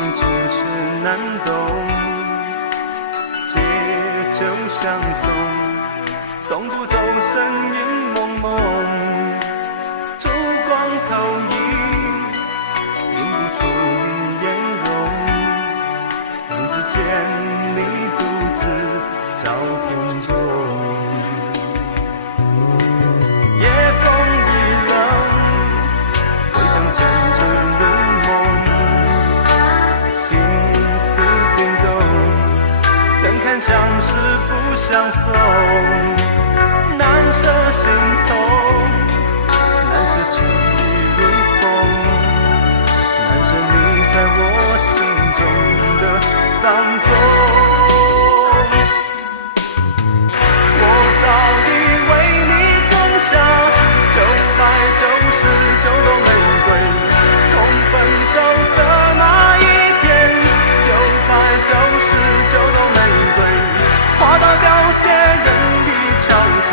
情就是难懂，借酒相送，送不走身影蒙蒙，烛光投影，映不出你颜容，不知见你独自照片中。夜风已冷，回想前尘如梦，心思变动，怎堪相识不相逢，难舍心头，难舍情意如风，难舍你在我心中的放纵。我早已为你种下990朵玫瑰，从分手的那一天，999朵玫瑰，花到凋谢，人已憔悴，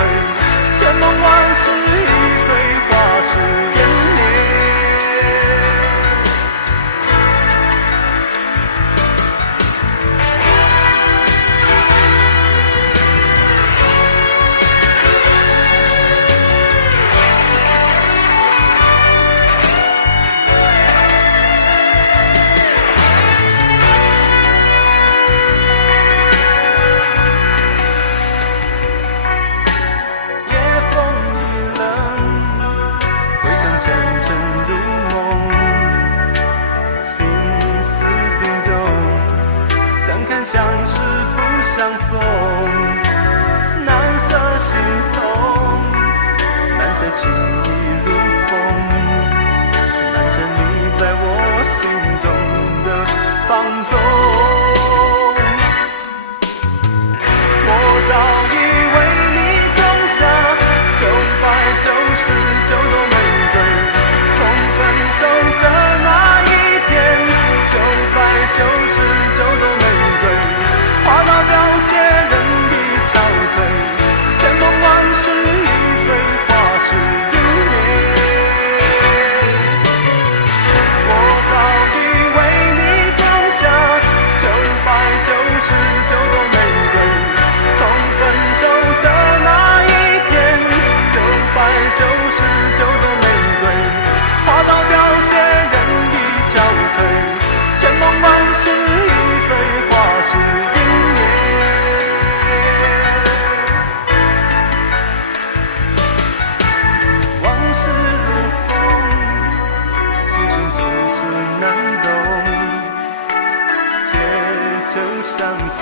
千梦万世已随花事湮灭。相识不相逢，难舍心痛，难舍情意如风，难舍你在我心中的放纵。我早已为你种下999朵玫瑰，从分手的那一天，999朵玫瑰，花到凋谢，人已憔悴，千梦万世已随花事湮灭。我早已为你种下999朵玫瑰，从分手的那一天，999朵玫瑰，花到凋谢，人已憔悴，千梦万世已随花事湮灭。往事如风，情就是难懂，借酒相送，